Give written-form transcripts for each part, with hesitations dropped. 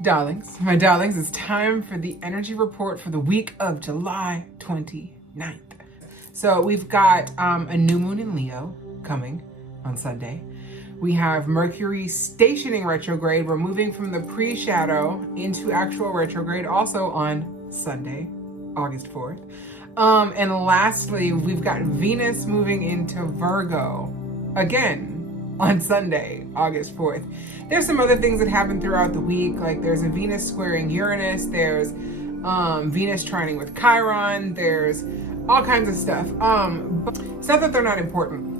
My darlings, it's time for the energy report for the week of July 29th. So we've got a new moon in Leo coming on Sunday. We have Mercury stationing retrograde. We're moving from the PreShadow into actual retrograde also on Sunday, August 4th. And lastly, we've got Venus moving into Virgo again on Sunday, August 4th. There's some other things that happen throughout the week, like there's a Venus squaring Uranus, there's Venus trining with Chiron, there's all kinds of stuff. It's not that they're not important.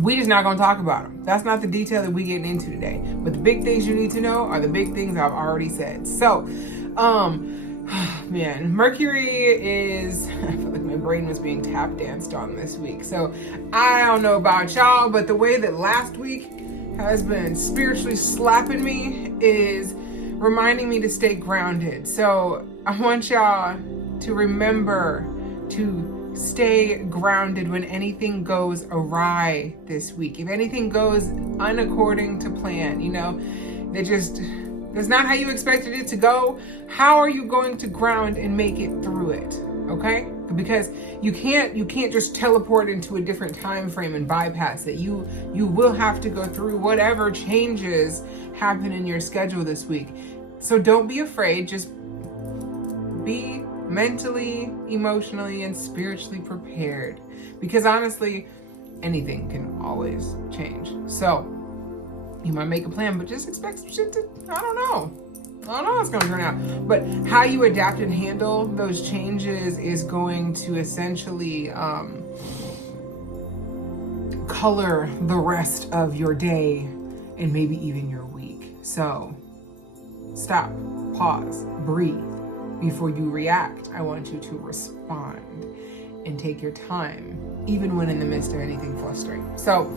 We just not gonna talk about them. That's not the detail that we getting into today. But the big things you need to know are the big things I've already said. So, man, Mercury is, I feel like my brain was being tap danced on this week. So I don't know about y'all, but the way that last week has been spiritually slapping me is reminding me to stay grounded. So I want y'all to remember to stay grounded when anything goes awry this week. If anything goes unaccording to plan, you know, that's not how you expected it to go. How are you going to ground and make it through it? Okay? Because you can't just teleport into a different time frame and bypass it. You will have to go through whatever changes happen in your schedule this week. So don't be afraid. Just be mentally, emotionally, and spiritually prepared. Because honestly, anything can always change. So you might make a plan, but just expect some shit to, I don't know how it's gonna turn out. But how you adapt and handle those changes is going to essentially color the rest of your day and maybe even your week. So stop, pause, breathe before you react. I want you to respond and take your time, even when in the midst of anything frustrating. So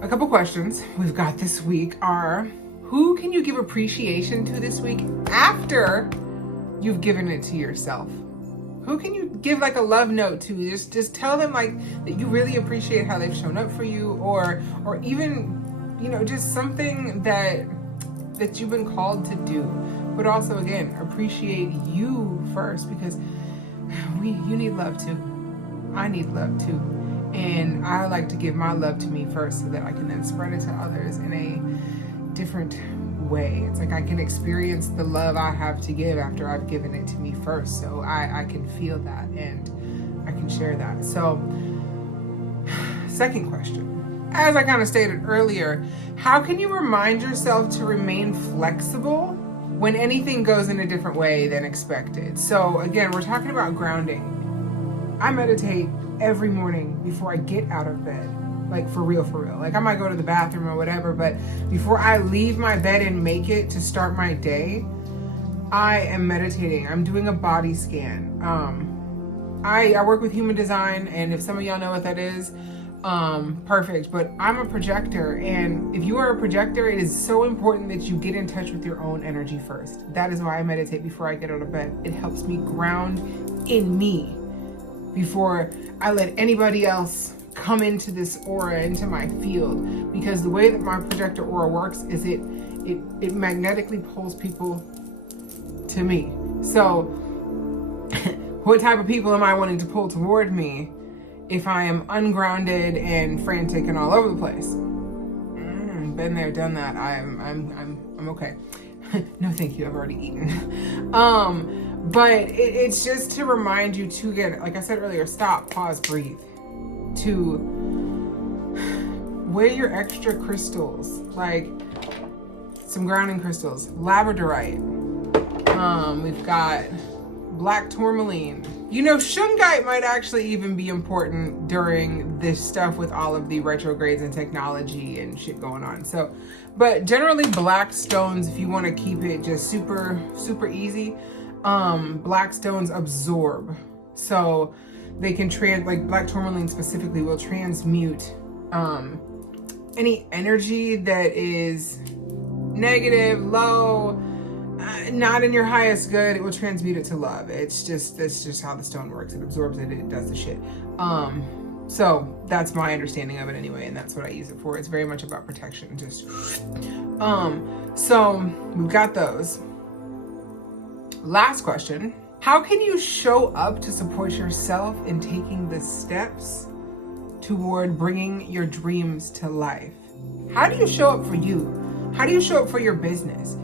a couple questions we've got this week are, who can you give appreciation to this week after you've given it to yourself? Who can you give like a love note to? Just tell them like that you really appreciate how they've shown up for you, or even, you know, just something that you've been called to do. But also, again, appreciate you first, because you need love too. I need love too. And I like to give my love to me first so that I can then spread it to others in a different way. It's like I can experience the love I have to give after I've given it to me first. So I can feel that and I can share that. So, second question. As I kind of stated earlier, how can you remind yourself to remain flexible when anything goes in a different way than expected? So again, we're talking about grounding. I meditate every morning before I get out of bed, like for real. Like I might go to the bathroom or whatever, but before I leave my bed and make it to start my day, I am meditating. I'm doing a body scan. I work with human design, and if some of y'all know what that is, perfect. But I'm a projector, and if you are a projector, it is so important that you get in touch with your own energy first. That is why I meditate before I get out of bed. It helps me ground in me before I let anybody else come into this aura, into my field. Because the way that my projector aura works is it magnetically pulls people to me. So what type of people am I wanting to pull toward me if I am ungrounded and frantic and all over the place? Been there, done that. I'm okay. No, thank you. I've already eaten. But it's just to remind you to get, like I said earlier, stop, pause, breathe. To wear your extra crystals, like some grounding crystals, labradorite. We've got black tourmaline. You know, shungite might actually even be important during this stuff with all of the retrogrades and technology and shit going on. So, but generally black stones, if you want to keep it just super, super easy, black stones absorb. So they can like black tourmaline specifically will transmute any energy that is negative, low, not in your highest good. It will transmute it to love. That's just how the stone works. It absorbs it. It does the shit. So that's my understanding of it anyway, and that's what I use it for. It's very much about protection. So we've got those. Last question. How can you show up to support yourself in taking the steps toward bringing your dreams to life? How do you show up for you? How do you show up for your business?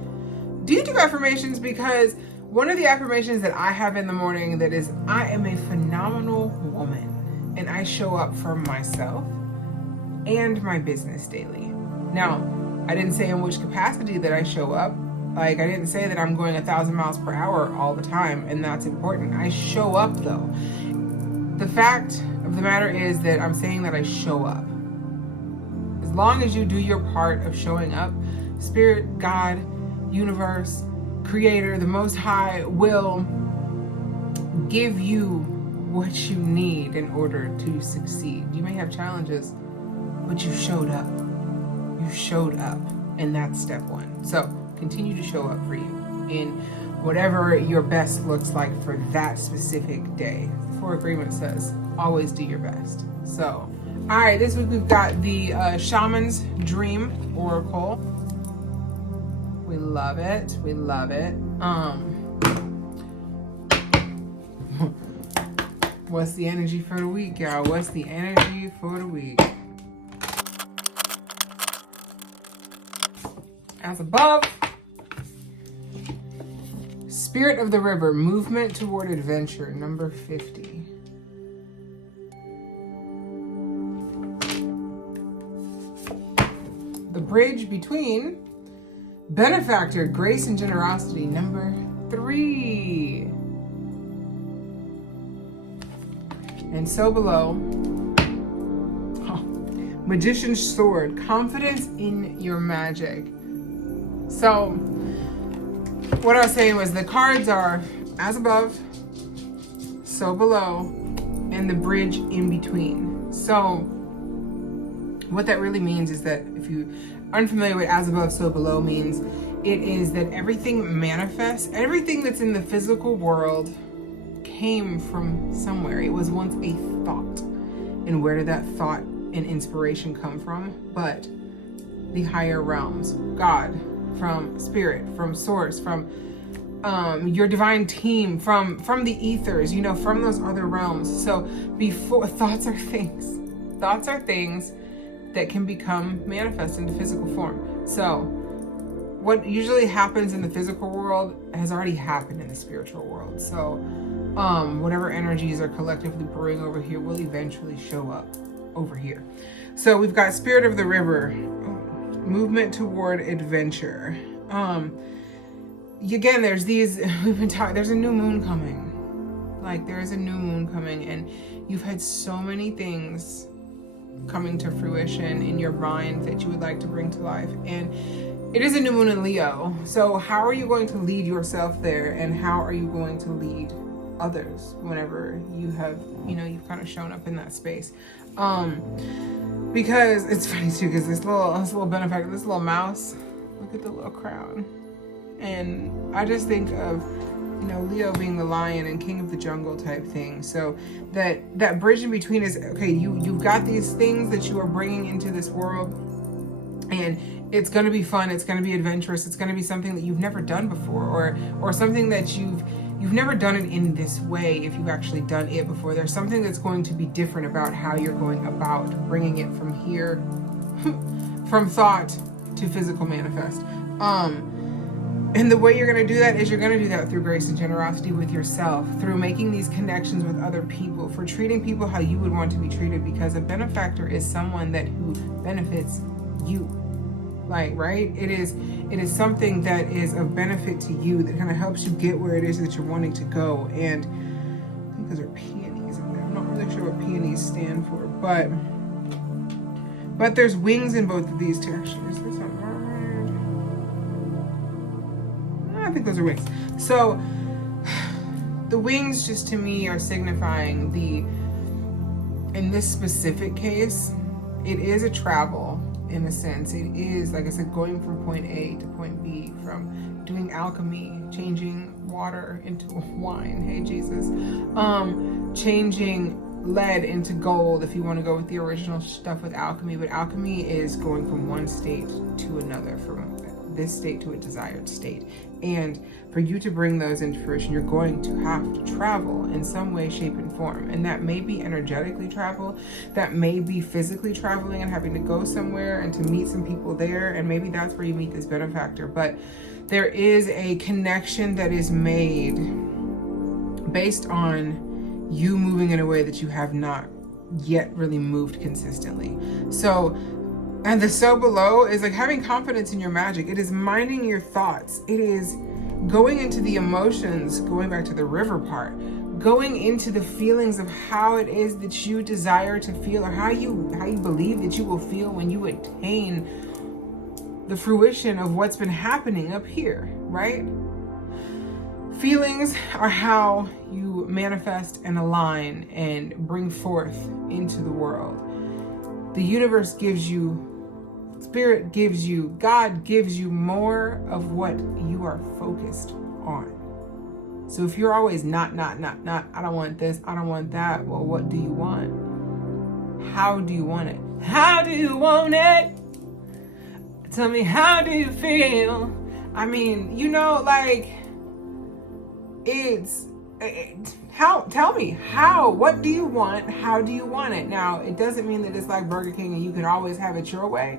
Do you do affirmations? Because one of the affirmations that I have in the morning that is, I am a phenomenal woman and I show up for myself and my business daily. Now, I didn't say in which capacity that I show up. Like, I didn't say that I'm going 1,000 miles per hour all the time, and that's important. I show up though. The fact of the matter is that I'm saying that I show up. As long as you do your part of showing up, Spirit, God, universe, Creator, the Most High will give you what you need in order to succeed. You may have challenges, but you showed up. You showed up, and that's step one. So continue to show up for you in whatever your best looks like for that specific day. The 4 Agreement says, always do your best. So, all right, this week we've got the Shaman's Dream Oracle. We love it. We love it. What's the energy for the week, y'all? What's the energy for the week? As above. Spirit of the River, movement toward adventure, number 50. The bridge between Benefactor, grace and generosity, number 3. And so below, Magician's Sword, confidence in your magic. So, what I was saying was the cards are as above, so below, and the bridge in between. So, what that really means is that if you are unfamiliar with as above, so below means it is that everything manifests, everything that's in the physical world came from somewhere. It was once a thought. And where did that thought and inspiration come from? But the higher realms, God, from spirit, from source, from your divine team, from the ethers, you know, from those other realms. So before, thoughts are things that can become manifest into physical form. So what usually happens in the physical world has already happened in the spiritual world. So whatever energies are collectively brewing over here will eventually show up over here. So we've got Spirit of the River, movement toward adventure. Again, there's these, we've been talking, there's a new moon coming. Like, there is a new moon coming, and you've had so many things coming to fruition in your mind that you would like to bring to life. And it is a new moon in Leo. So how are you going to lead yourself there, and how are you going to lead others whenever you have, you know, you've kind of shown up in that space? Because it's funny too, because this little benefactor, this little mouse, look at the little crown. And I just think of, you know, Leo being the lion and king of the jungle type thing. So that bridge in between is, okay, you've got these things that you are bringing into this world, and it's going to be fun, it's going to be adventurous, it's going to be something that you've never done before, or something that you've never done it in this way. If you've actually done it before, there's something that's going to be different about how you're going about bringing it from here, from thought to physical manifest. And the way you're going to do that is you're going to do that through grace and generosity with yourself, through making these connections with other people, for treating people how you would want to be treated, because a benefactor is someone who benefits you. Like, right? It is something that is of benefit to you, that kind of helps you get where it is that you're wanting to go. And I think those are peonies in there. I'm not really sure what peonies stand for, but there's wings in both of these textures. There's a bird. I think those are wings. So the wings just to me are signifying in this specific case, it is a travel. In a sense, it is, like I said, going from point A to point B, from doing alchemy, changing water into wine, hey Jesus, changing lead into gold if you want to go with the original stuff with alchemy. But alchemy is going from one state to another, from this state to a desired state. And for you to bring those into fruition, you're going to have to travel in some way, shape, and form. And that may be energetically travel, that may be physically traveling and having to go somewhere and to meet some people there, and maybe that's where you meet this benefactor. But there is a connection that is made based on you moving in a way that you have not yet really moved consistently. So, and the so below is like having confidence in your magic. It is minding your thoughts. It is going into the emotions, going back to the river part, going into the feelings of how it is that you desire to feel, or how you believe that you will feel when you attain the fruition of what's been happening up here, right? Feelings are how you manifest and align and bring forth into the world. The universe gives you, Spirit gives you, God gives you more of what you are focused on. So if you're always not, I don't want this, I don't want that, well, what do you want? How do you want it? How do you want it? Tell me, how do you feel? I mean, you know, like, tell me, how, what do you want? How do you want it? Now, it doesn't mean that it's like Burger King and you can always have it your way.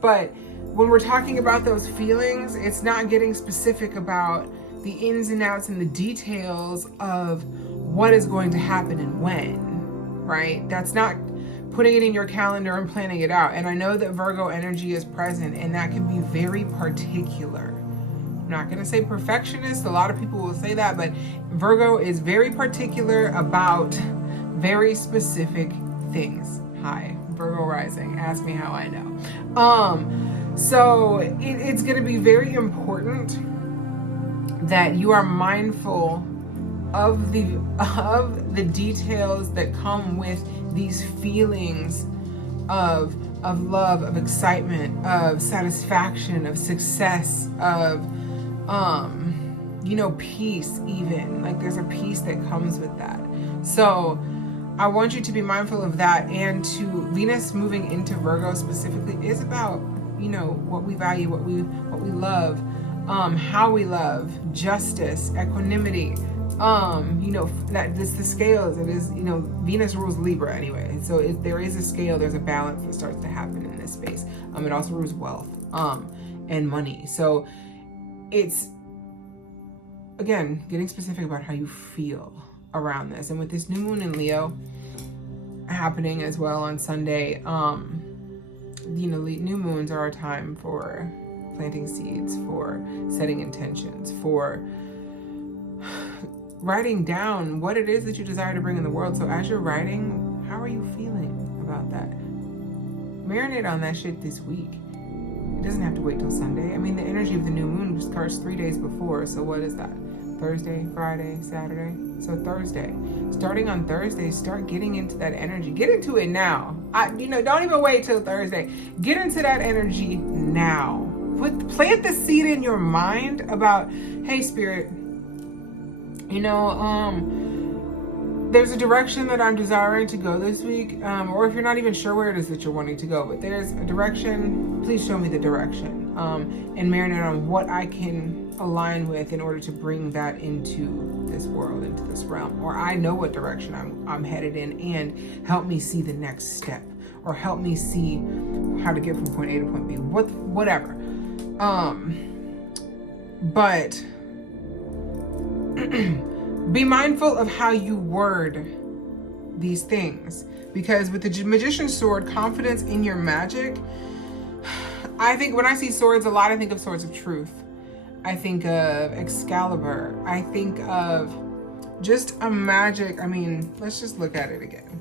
But when we're talking about those feelings, it's not getting specific about the ins and outs and the details of what is going to happen and when, right? That's not putting it in your calendar and planning it out. And I know that Virgo energy is present, and that can be very particular. I'm not going to say perfectionist. A lot of people will say that, but Virgo is very particular about very specific things. Hi, Virgo rising. Ask me how I know. So it's going to be very important that you are mindful of the details that come with these feelings of love, of excitement, of satisfaction, of success, of peace. Even like there's a peace that comes with that. So I want you to be mindful of that. And to Venus moving into Virgo specifically is about, what we value, what we love, how we love, justice, equanimity, that this the scales. It is, Venus rules Libra anyway. So there is a scale, there's a balance that starts to happen in this space. It also rules wealth, and money. So it's, again, getting specific about how you feel around this. And with this new moon in Leo happening as well on Sunday, new moons are a time for planting seeds, for setting intentions, for writing down what it is that you desire to bring in the world. So as you're writing, how are you feeling about that? Marinate on that shit this week. It doesn't have to wait till Sunday. I mean, the energy of the new moon starts 3 days before. So what is that? Thursday, Friday, Saturday. So Thursday. Starting on Thursday, start getting into that energy. Get into it now. Don't even wait till Thursday. Get into that energy now. Plant the seed in your mind about, hey, Spirit, there's a direction that I'm desiring to go this week, or if you're not even sure where it is that you're wanting to go, but there's a direction, please show me the direction, and marinate on what I can align with in order to bring that into this world, into this realm, or I know what direction I'm headed in, and help me see the next step, or help me see how to get from point A to point B, whatever. But be mindful of how you word these things, because with the Magician's Sword, confidence in your magic, I think when I see swords a lot, I think of swords of truth. I think of Excalibur. I think of just a magic. I mean, let's just look at it again,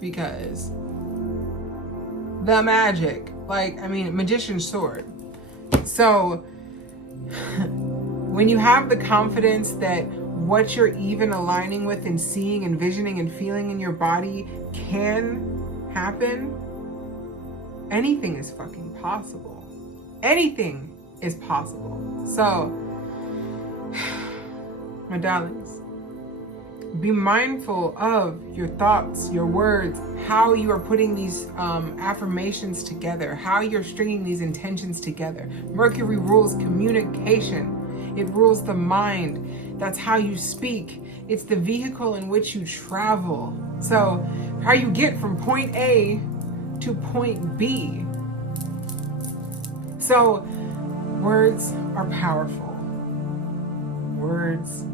because the magic, Magician's Sword. So when you have the confidence that what you're even aligning with and seeing and visioning and feeling in your body can happen, anything is fucking possible. Anything is possible. So, my darlings, be mindful of your thoughts, your words, how you are putting these affirmations together, how you're stringing these intentions together. Mercury rules communication. It rules the mind. That's how you speak. It's the vehicle in which you travel. So how you get from point A to point B. So words are powerful. Words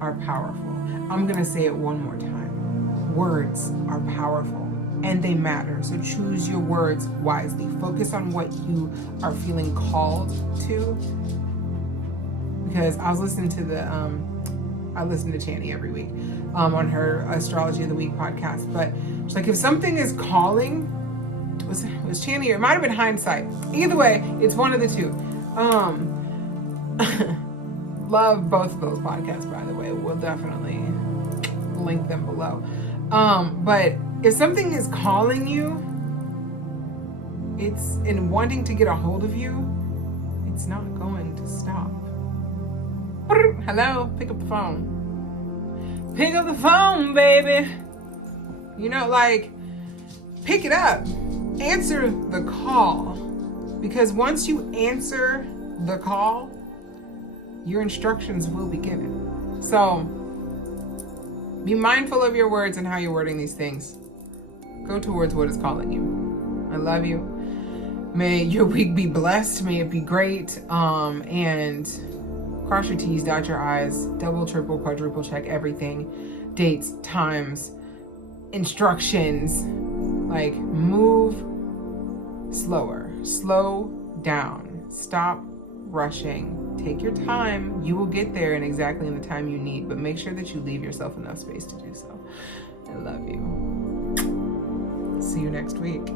are powerful. I'm going to say it one more time. Words are powerful and they matter. So choose your words wisely. Focus on what you are feeling called to. Because I was listening to I listen to Chani every week on her Astrology of the Week podcast. But she's like, if something is calling, was Chani or it might have been Hindsight. Either way, it's one of the two. Love both of those podcasts, by the way. We'll definitely link them below. But if something is calling you, it's in wanting to get a hold of you, it's not going to stop. Hello, pick up the phone. Pick up the phone, baby. You know, like, pick it up. Answer the call. Because once you answer the call, your instructions will be given. So, be mindful of your words and how you're wording these things. Go towards what is calling you. I love you. May your week be blessed. May it be great. And cross your T's, dot your I's, double, triple, quadruple check everything. Dates, times, instructions. Like, move slower. Slow down. Stop rushing. Take your time. You will get there in exactly in the time you need, but make sure that you leave yourself enough space to do so. I love you. See you next week.